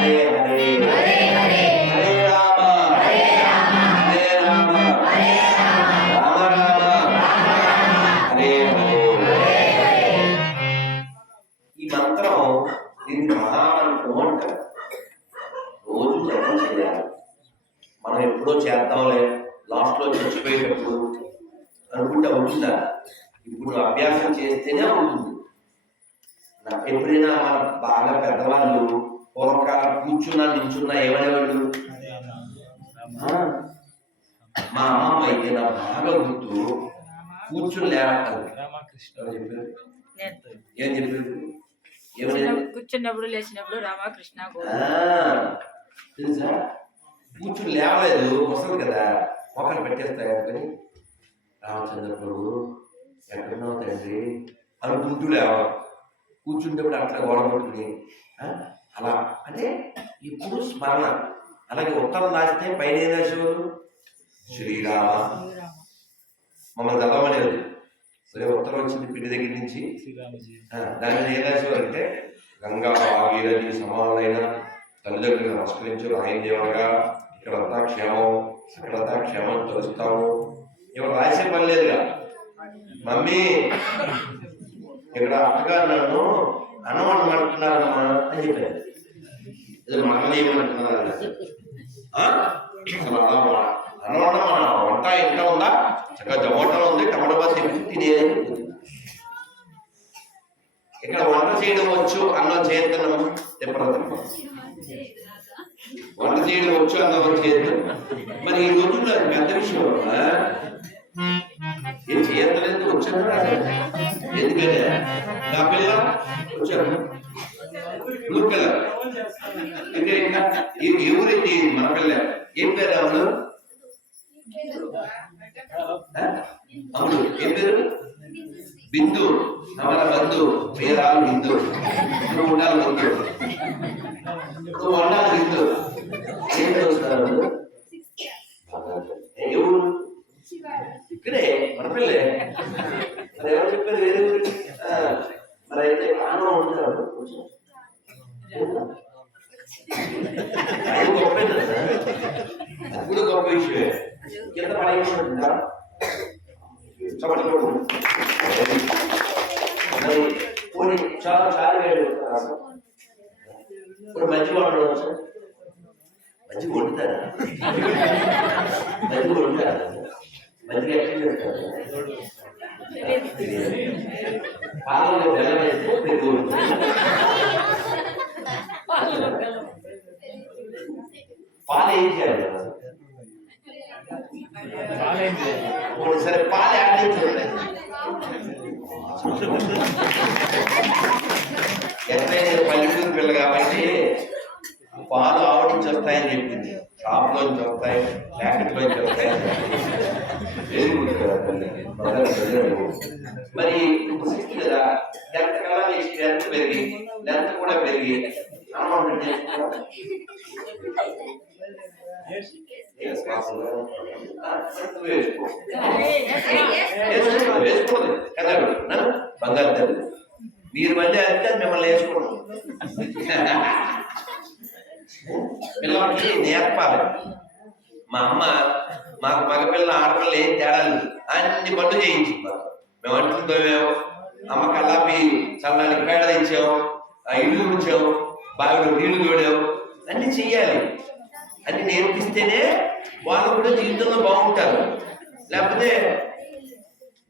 Hare కూర్చున్నా నించున్నా ఆ, మా అమ్మమ్మ అయితే నా బాగా గుర్తు కూర్చుని నేను ఏం చెప్పారు? కూర్చున్నప్పుడు లేచినప్పుడు రామకృష్ణ తెలుసా? కూర్చుని లేవలేదు వస్తుంది కదా. మొక్కలు పెట్టేస్తాయి అనుకుని రామచంద్ర ప్రభు ఎక్కడున్నావు తండ్రి? అనుకుంటూ లేవ? కూర్చుంటప్పుడు అట్లా గోడ పట్టుకుని ఆ, అలా అంటే ఇప్పుడు స్మరణ. అలాగే ఉత్తరం రాస్తే పైన రాసేవారు? శ్రీరామ. మమ్మల్ని చదవలేదు సరే ఉత్తరం వచ్చింది పిండి దగ్గర నుంచి. దాని మీద ఏం రాసేవారంటే గంగా భాగీరథి సమానులైన తల్లిదండ్రులు నమస్కరించు రాయం దేవనగా ఇక్కడంతా క్షేమం అక్కడంతా క్షేమం తలుస్తాము. ఇవాళ రాసే పని లేదుగా. మమ్మీ ఇక్కడ అత్తగారు నన్ను అన్నం వండమంటున్నారమ్మా అని చెప్పారు. ఇది మనల్ని ఏమంటున్నారు? అసలు అలా మా- అన్నం వండమా వంట ఇంట్లో ఉందా? చక్కగా జొమాటో ఉంది టమాటో బాత్ తెప్పి తినేది. ఇక్కడ వంట చేయడం వచ్చు అన్నం చేస్తున్నాము తిప్పడం వంట చేయడం వచ్చు అన్నం చేద్దాం మరి ఈ రోజుల్లో అది పెద్ద విషయం ఆ? ఏం చేయట్లేదు వచ్చాను ఎందుకంటే నా పిల్ల వచ్చారు ఇంకా ఈ- ఈ ఊరేంటి మన పిల్ల ఏం పేరు అవును అవును ఏం పేరు బిందు మన బంధు పేరాలు బిందు నువ్వు ఉండాలి నువ్వు ఏం ఊరు ఇక్కడే మన పిల్లే మరి ఎవరు చెప్పారు వేరే ఊరు ఆ, మరి అయితే ఆనందం ఉంటారు అది గొప్ప అది కూడా గొప్ప విషయమే కింద పడేయకుండా చప్పట్లు మరి పోనీ చాలా చాలా వేడు ఇప్పుడు మంచి వండడం సార్ మంచి వండుతారా మంచి వండుతారా మంచిగా ఎక్కడ చేస్తారు పాలలో బెల్లం ఉంటుంది. పాలు ఏం చేయాలి? సరే పాలు యాడ్ చేయండి ఎట్లయినా పల్లెటూరు పిల్ల కాబట్టి పాలు ఆవిడ వస్తాయని చెప్పింది. షాప్ లోంచి వస్తాయి ప్యాకెట్ లోంచి వస్తాయి వెరీ గుడ్ కదా తల్లి. మొదలు పిల్లలు. మరి సిక్స్త్ కదా టెన్త్ కల్లా నీ స్ట్రెంత్ పెరిగి లెంత్ కూడా పెరిగి అమౌంట్ నేర్చుకో. ఆ, నువ్వు వేసుకో. వేసుకోండి, వేసుకోండి. కదా బంగారు తల్లి మీరు మళ్ళీ అంటే మిమ్మల్ని వేసుకోండి పిల్లలకి నేర్పాలి మా అమ్మ మాకు మగపిల్ల ఆడపిల్ల ఏం తేడా లేదు. అన్ని పనులు చేయించింది మాకు. మేము అంట్లు తోమాము అమ్మ కల్లాపి చల్లడానికి పేడ తెచ్చాము ఆ ఇల్లు ఉంచాము బావిలో నీళ్ళు తోడాము అన్ని చెయ్యాలి అన్ని నేర్పిస్తేనే వాళ్ళు కూడా జీవితంలో బాగుంటారు. లేకపోతే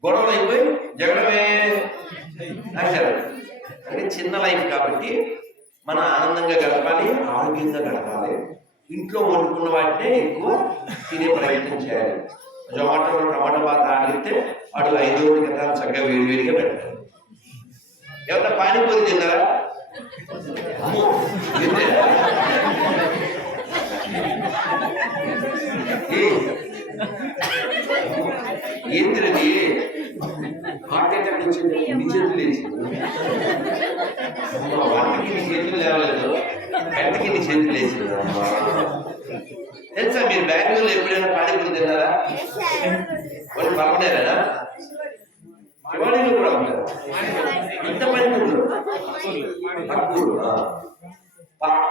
గొడవలు అయిపోయి జగడమే అంటారు అంటే చిన్న లైఫ్ కాబట్టి మనం ఆనందంగా గడపాలి ఆరోగ్యంగా గడపాలి. ఇంట్లో వండుకున్న వాటినే ఎక్కువ తినే ప్రయత్నం చేయాలి. జొమాటోలో టమాటో బాగా ఆడితే వాడు ఐదు రోజుల క్రితం చక్కగా వేడివేడిగా పెడతారు ఎవరైనా పానీపూరి తిన్నారా? అమ్మో, తిన్నారా? ఏంటిది హార్ట్ అటాక్ వచ్చింది. నిజం లేదు వాటికి నీ చేతులు లేవలేదు. గంటకి నీ చేతులు లేచి తెలుసా మీరు బెంగళూరులో ఎప్పుడైనా పానీపూరి తిన్నారా? వాళ్ళు పక్కనేనా శివాణిలో కూడా ఉంటారు ఇంత పని బెంగళూరు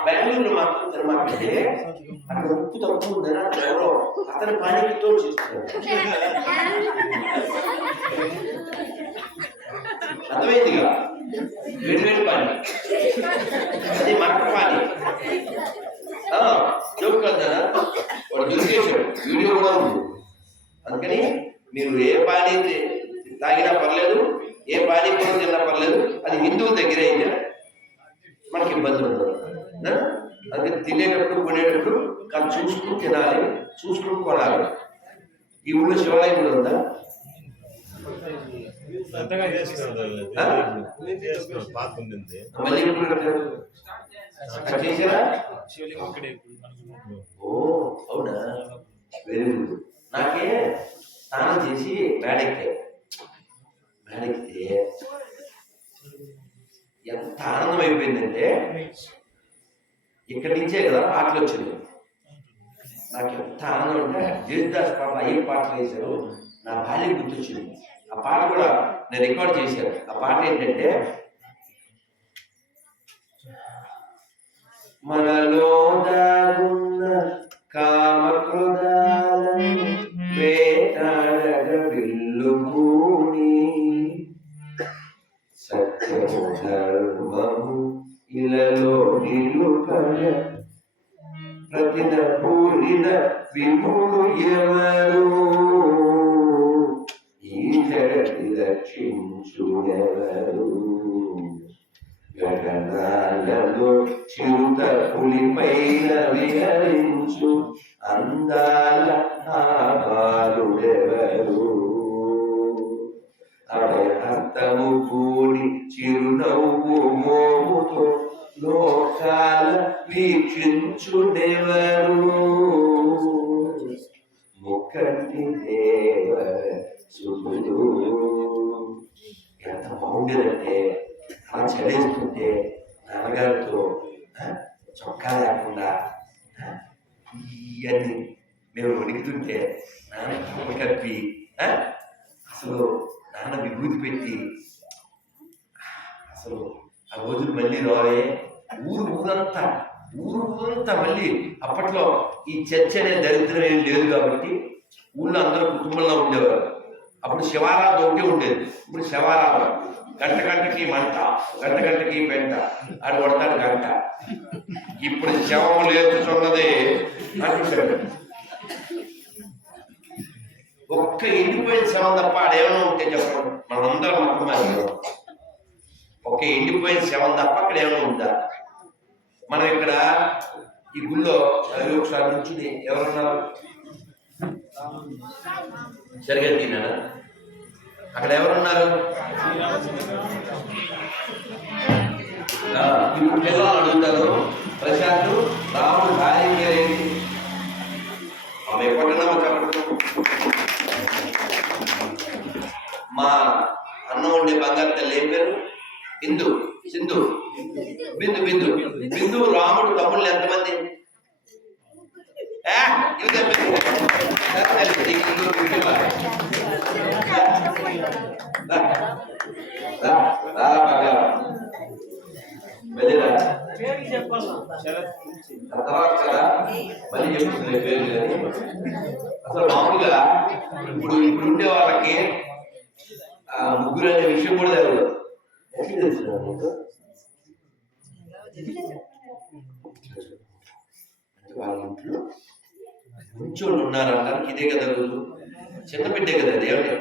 బెంగళూరులో మాత్రం తినమాకంటే అక్కడ ఉప్పు తక్కువ ఉందని అక్కడ ఎవరో అతని పానీతో చేస్తున్నారు. అర్థమైందిగా? వేడి వేడి పానీ. అది మక్క పానీ జోక్ కదా వాడు దొరికేశాడు వీడియో కూడా ఉంది అందుకని మీరు ఏ పానీ తి- తాగినా పర్లేదు ఏ పానీ కూడా తిన్నా పర్లేదు అది హిందువుల దగ్గర అయితే మనకి ఇబ్బంది ఉండదు నా? అందుకని తినేటప్పుడు కొనేటప్పుడు కాదు చూసుకుని తినాలి చూసుకుని కొనాలి ఈ ఊళ్ళో శివాలయం కూడా ఉందా అంతగా చేస్తున్నారు ఆ? చేస్తున్నారు పాత ఉండింది మళ్ళీ ఎప్పుడు కట్టారు అక్కడ చేశారా శివలింగం ఇక్కడే ఇప్పుడు మనకు. ఓ అవునా? వెరీ గుడ్ నాకే స్నానం చేసి మేడెక్కే. మేడెక్కితే ఎంత ఆనందం అయిపోయిందంటే ఇక్కడి నుంచే కదా పాటలు వచ్చింది. నాకు ఎంత ఆనందం అంటే దేశదాస్ పాట అయ్యే పాటలు వేశారు నా బాల్యం గుర్తొచ్చింది. ఆ పాట కూడా నేను రికార్డ్ చేశాను. ఆ పాట ఏంటంటే మనలో దాగున్న కామక్రోధాలను వేటాడగ విల్లుభూని సత్యము ధర్మము ఇలలో నిలుపగ ప్రతిన పూరిన విముడు ఎవరు? జగతి రక్షించుడెవరు గగనాలలో చిరుత పులిపైన విహరించు అందాల ఆ బాలుడెవరు అభయహస్తము కూడి చిరునవ్వు మోముతో లోకాల వీక్షించుడెవరు? ముఖంటి దేవ సుఖుడు బాగుండేదంటే అలా చదివిస్తుంటే నాన్నగారితో చొక్కా లేకుండా ఇవన్నీ మేము వణికుతుంటే నాన్న కప్పలు కప్పి అసలు నాన్న విభూతి పెట్టి అసలు ఆ రోజులు మళ్ళీ రావే ఊరు ఊరంతా ఊరు ఊరంతా మళ్ళీ అప్పట్లో ఈ చర్చ అనే దరిద్రం ఏం లేదు కాబట్టి ఊళ్ళో అందరూ కుటుంబంలో ఉండేవారు అప్పుడు శివారాధ ఒకటి ఉండేది. ఇప్పుడు శివారాధ గంట గంటకి మంట గంట గంటకి పెంట అని కొడతాడు గంట. ఇప్పుడు శవం లేచుతున్నది అంటుంటాడు. ఒక్క ఎండిపోయిన శవం తప్ప ఆడేమైనా ఉంటే చెప్పండి. మనందరం మొత్తం ఒక ఎండిపోయిన శవం తప్ప అక్కడ ఏమైనా ఉందా? మనం ఇక్కడ ఈ గుళ్ళో రవి ఒకసారి నుంచి ఎవరున్నారు? సరిగా తిన్నాడా అక్కడ ఎవరున్నారు? ఇప్పుడు పిల్లలు అడుగుతారు. ప్రశాంత్ రాముడు భార్య పేరేంటి ఆమె ఎప్పటికైనా చెప్పండి మా అన్నం ఉండే బంగారు తల్లి ఏం పేరు? బిందు సింధు. బిందు బిందు. బిందు రాముడు తమ్ముళ్ళు ఎంతమంది? ఏ, అసలు మామూలుగా ఇప్పుడు ఇప్పుడు ఉండే వాళ్ళకి ఆ ముగ్గురు అనే విషయం కూడా తెలియదు వాళ్ళ ఇంట్లో ఇదే కదా రోజు చిన్న బిడ్డే కదా అది ఏమిటి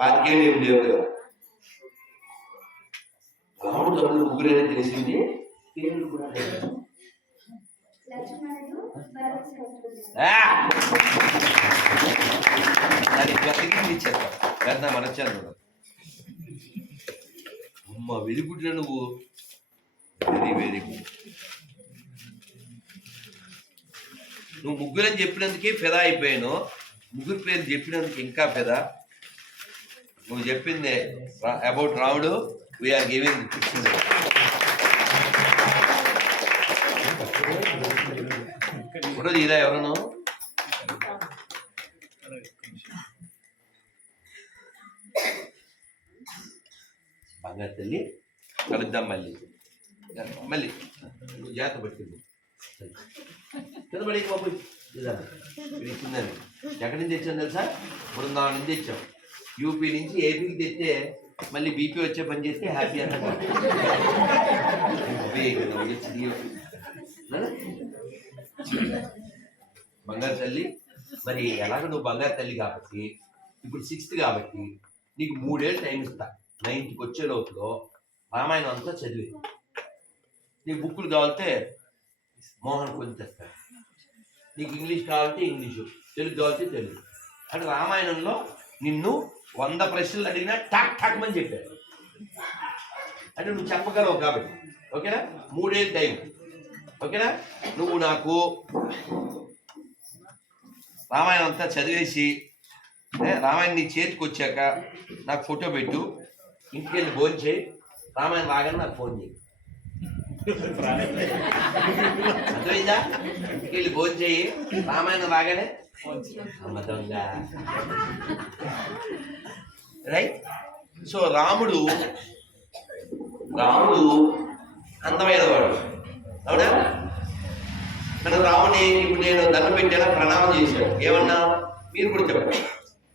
పాతికేళ్ళు ఏం లేవు కదా. రాముడు తమ్ముడు ముగ్గురు అనేది తెలిసింది. పేర్లు కూడా ఇచ్చేస్తా పెద్ద మనచ్చాను అమ్మ వెలిగుడ్ల నువ్వు? Very very good. నువ్వు ముగ్గురని చెప్పినందుకే ఫిదా అయిపోయాను. ముగ్గురు పేరు చెప్పినందుకు ఇంకా ఫిదా. నువ్వు చెప్పిందే అబౌట్ రాముడు వీఆర్ గివింగ్ ఫోటో తీరా ఎవరను? బంగారు తల్లి కలుద్దాం మళ్ళీ. మళ్ళీ. జాత జాగ్రత్త పట్టుకుంది కింద పడి బాబు. ఇచ్చిందని ఎక్కడి నుంచి తెచ్చాం తెలుసా? బృందావనం నుంచి తెచ్చాం యూపీ నుంచి ఏపీకి తెస్తే మళ్ళీ బీపీ వచ్చే పని చేస్తే హ్యాపీ అన్నమాట బంగారు తల్లి మరి ఎలాగ నువ్వు బంగారు తల్లి కాబట్టి? ఇప్పుడు సిక్స్త్ కాబట్టి నీకు మూడేళ్ళు టైం ఇస్తా. నైన్త్కి వచ్చే లోపల రామాయణం అంతా చదివి. నీకు బుక్కులు కావాలంటే మోహన్ కొని తెస్తాడు నీకు ఇంగ్లీష్ కావాలంటే ఇంగ్లీషు తెలుగు కావాలంటే తెలుగు. అంటే రామాయణంలో నిన్ను వంద ప్రశ్నలు అడిగినా టాక్ టాక్ అని చెప్పారు. అంటే నువ్వు చెప్పగలవు కాబట్టి. ఓకేనా? మూడేళ్ళు టైం. ఓకేనా? నువ్వు నాకు రామాయణం అంతా చదివేసి రామాయణ నీ చేతికి వచ్చాక నాకు ఫోటో పెట్టు. ఇంటికి వెళ్ళి ఫోన్ చేయి. రామాయణం రాగానే నాకు ఫోన్ చేయి. అర్థమైందా? ఇంటికి వెళ్ళి ఫోన్ చేయి. రామాయణం రాగానే రైట్ సో రాముడు రాముడు అందమైన వాడు అవునా? మన రాముని ఇప్పుడు నేను దండం పెట్టేలా ప్రణామం చేశాడు. ఏమన్నా? మీరు కూడా చెప్పండి.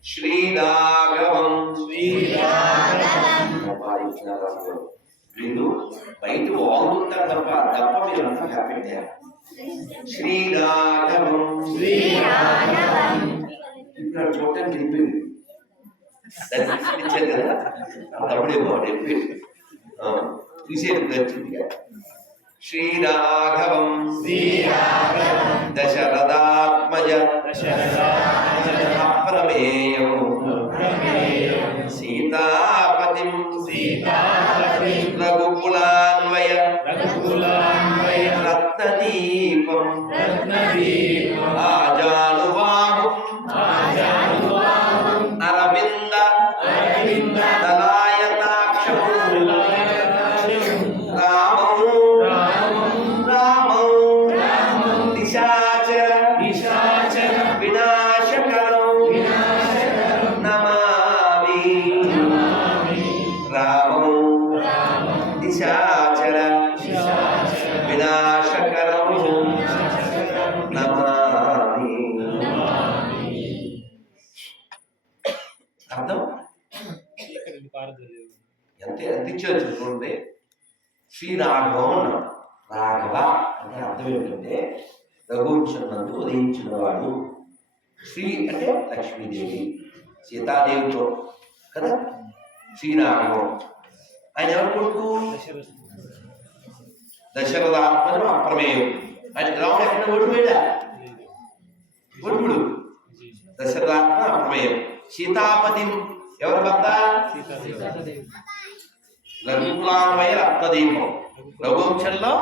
శ్రీరాఘవం. శ్రీరాఘవం. వీళ్ళు బయట వాగుతుంటారు తప్ప తప్ప మీరు అంతా హ్యాపీ శ్రీరాఘవం. శ్రీరాఘవం. ఇప్పుడు వెళ్ళిపోయింది దాన్ని ఇచ్చారు కదా? తప్పుడే బాగుంది వెళ్ళిపోయింది తీసేది నచ్చింది శ్రీరాఘవం. శ్రీరాఘవం. దశరథాత్మజ. అప్రమేయం. సీతాపతిం. సీతాపతిం. అరవింద దలాయతాక్షం రఘువంశనందు ఉదయించిన వాడు శ్రీ అంటే లక్ష్మీదేవి సీతాదేవితో కదా? శ్రీరాఘవం ఆయన ఎవరు కొడుకు? దశరథాత్మజం అప్రమేయం. ఆయన రాముడు ఎక్కడ? ఓడిపోయాడా ఓడిపుడు దశరథాత్మ అప్రమేయం. సీతాపతి ఎవరు భర్త? రఘుకులాన్వయ రత్నదీపం రఘువంశంలో?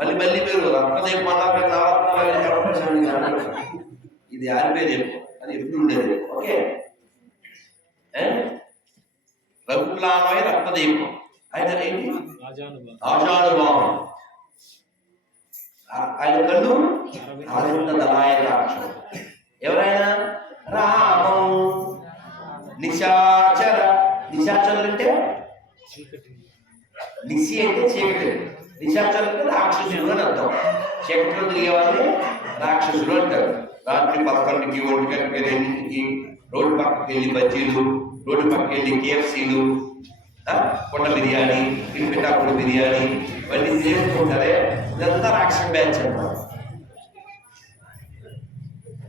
మళ్ళీ మళ్ళీ మీరు రత్నదీపం అన్నాక నవరత్నాలు ఇది ఆరిపోయేది అది ఎప్పుడు ఉండేది ఓకే? ఏ? రక్తదీపం. ఆయన ఏంటి? రాజానుభావం ఆయన కళ్ళు? అరవింద దళాయతాక్షం ఎవరైనా? రామం. నిశాచర. నిశాచరులు అంటే? నిశి అంటే చీకటి. నిశాచరులు అంటే రాక్షసులు అని అర్థం. చక్రం తిరిగే వాళ్ళని రాక్షసులు అంటారు. రాత్రి పదకొండుకి ఒంటి గంటకి రెండింటికి రోడ్డు పక్కకి వెళ్ళి బజ్జీలు రోడ్డు పక్కకి వెళ్ళి కేఎఫ్సీలు కొండ బిర్యానీ పిలిపిటాకుడు బిర్యానీ ఇవన్నీ చేసుకుంటారే ఇదంతా రాక్షస బ్యాచ్ అంటారు.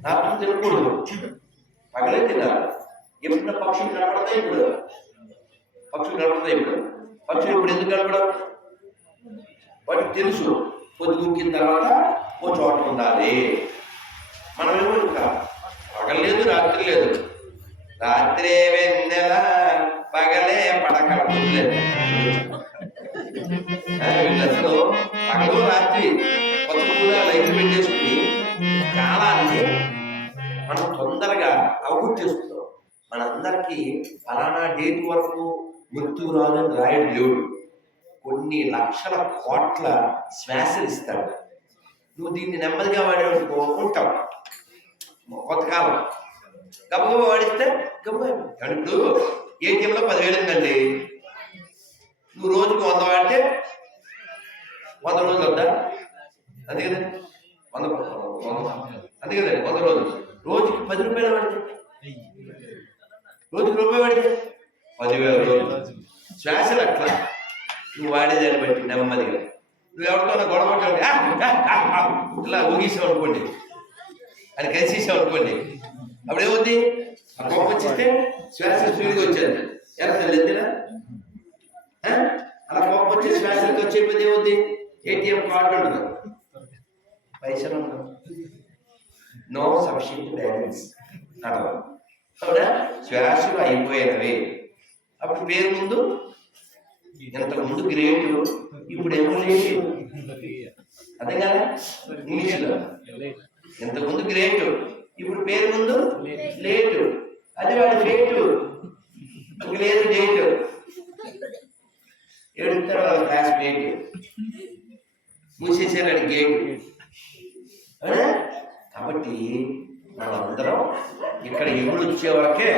రాత్రి తినకూడదు. పగలే తినాలి. ఎప్పుడు పక్షులు కనపడతాయి ఇప్పుడు? పక్షులు కనపడతాయి ఇప్పుడు. పక్షులు ఇప్పుడు ఎందుకు కనపడవు? వాటికి తెలుసు. పొద్దుకిన తర్వాత ఓ చోట ఉండాలి. మనమేమో ఇంకా పగలేదు రాత్రి లేదు. రాత్రే వెన్నెల పగలే పడకల లేదు అసలు పగలు రాత్రి కొత్త కూడా లైట్లు పెట్టేసుకుని కాలాన్ని మనం తొందరగా అవగొట్టేస్తున్నాం మనందరికీ ఫలానా డేట్ వరకు మృత్యువు రాదని రాయడం దేవుడు కొన్ని లక్షల కోట్ల శ్వాసలు ఇస్తాడు నువ్వు దీన్ని నెమ్మదిగా వాడేవాడు ఉంటావు కొంతకాలం గబగబా వాడిస్తే గబగబా ఇప్పుడు ఏటీఎంలో పదివేలు ఉందండి. నువ్వు రోజుకు వంద వాడితే వంద రోజులు వద్దా? అంతే కదా? వంద వంద అంతే కదండి వంద రోజులు. రోజుకి పది రూపాయలు వాడితే? రోజుకి రూపాయి వాడితే? పదివేల రోజులు. శ్వాసలు అట్లా. నువ్వు వాడేదాన్ని బట్టి నెమ్మదిగా. నువ్వు ఎవరితోనో గొడవ ఇలా ఊగేసావు అనుకోండి. అది కలిసేసావు అనుకోండి. అప్పుడు ఏమవుద్ది? ఆ కోపం వచ్చేస్తే శ్వాస స్పీడ్గా వచ్చేది. ఎలా తెలియదురా అలా కోపం వచ్చి శ్వాసకి వచ్చేపోతే ఏమవుద్ది? ఏటీఎం కార్డు ఉండదు పైసలు ఉండవు. No sufficient balance. అట్లా అవునా? శ్వాసలు అయిపోయినవి. అప్పుడు పేరు ముందు ఇంతకు ముందు గ్రేట్ ఇప్పుడు ఏమో లేదు అదే కదా? ఇంగ్లీష్లో. ఇంతకు ముందు గ్రేట్ ఇప్పుడు పేరు ముందు లేటు. అది వాడి ఫేటు లేదు డేట్. ఏడుస్తారు వాళ్ళ క్లాస్ డేట్ మూసేసారు వాడి గేట్ కాబట్టి మనందరం ఇక్కడ ఎవరు వచ్చే వరకే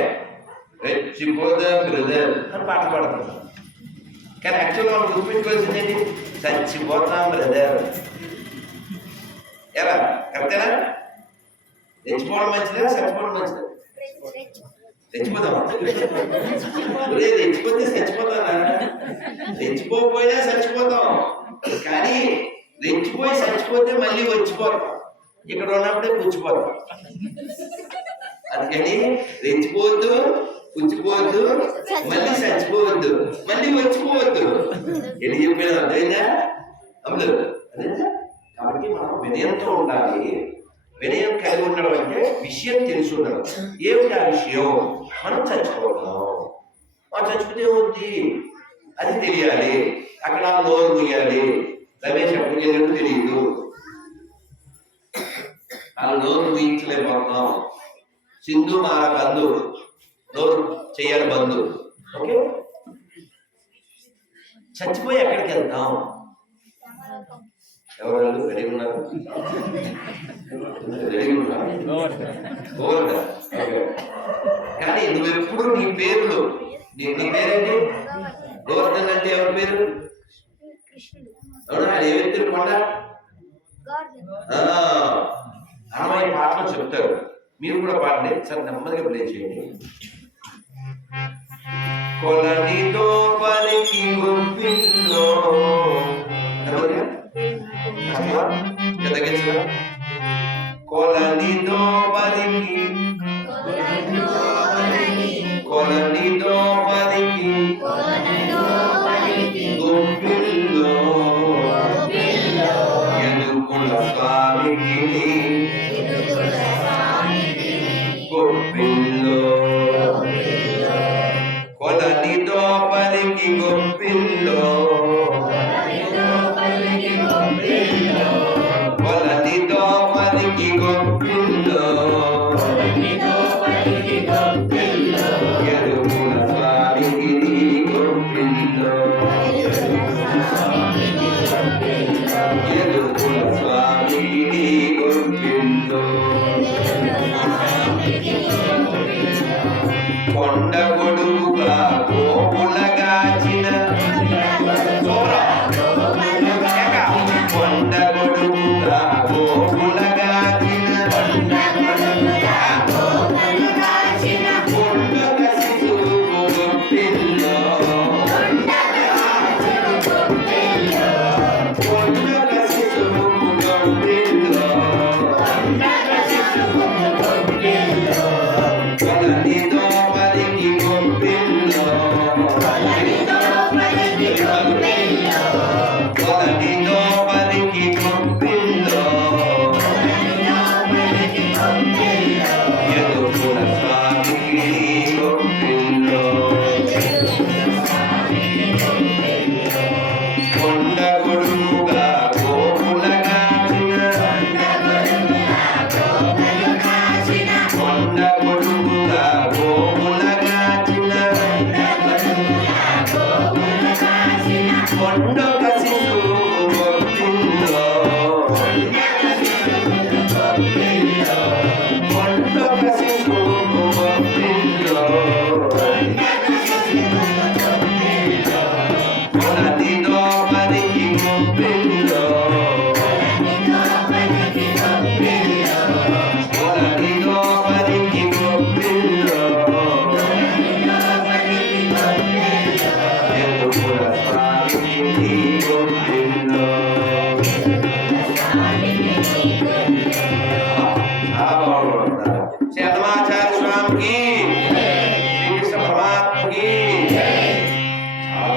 రెచ్చిపోదాం బ్రదర్ అని పాట పాడుతున్నాం కానీ యాక్చువల్గా మనం గుర్తుపెట్టుకోవాల్సింది ఏంటి? చచ్చిపోతాం బ్రదర్ ఎలా? కరెక్టేనా? తెచ్చిపోవడం మంచిదా చచ్చిపోవడం మంచిదా. తెచ్చిపోతాం తెచ్చిపోతే చచ్చిపోతానా? తెచ్చిపోకపోయినా చచ్చిపోతాం. కానీ తెచ్చిపోయి చచ్చిపోతే మళ్ళీ వచ్చిపోతాం. ఇక్కడ ఉన్నప్పుడే పుచ్చిపోతాం. అందుకని తెచ్చిపోతూ పుచ్చిపోవద్దు మళ్ళీ చచ్చిపోవద్దు. మళ్ళీ మర్చిపోవద్దు. ఎన్ని చెప్పేది అర్థమైందా? అందరూ కాబట్టి మనం వినయంతో ఉండాలి. వినయం కలిగి ఉండడం అంటే విషయం తెలిసి ఉండడం. ఏమిటి ఆ విషయం? మనం చచ్చిపోతాం మనం చచ్చిపోతే ఏముంది అది తెలియాలి. అక్కడ నోరు ముయ్యాలి రమేష్ ఎప్పుడు తెలియదు. అలా నోరు ముయించలేకపోతున్నాం. సింధు మార బంధువు నోరు చేయాలి బంధు. ఓకే. చచ్చిపోయి ఎక్కడికి వెళ్తాం? ఎవరు రెడీ ఉన్నారు? రెడీ ఉన్నారు? కానీ నువ్వు ఎప్పుడు నీ పేరులో? నీ నీ పేరేంటి? గోవర్ధన్ అంటే ఎవరి పేరు? అవునా? ఏ వ్యక్తులు కొండ? పాటలు చెప్తారు. మీరు కూడా పాడండి. సార్ నెమ్మదిగా ప్లే చేయండి. కొలనితో పలికి గుంపిల్లో నెమ్మదిగా అమ్మా, ఇంకా తగ్గించరా? కొలనితో పలికి కొలనితో Thank you.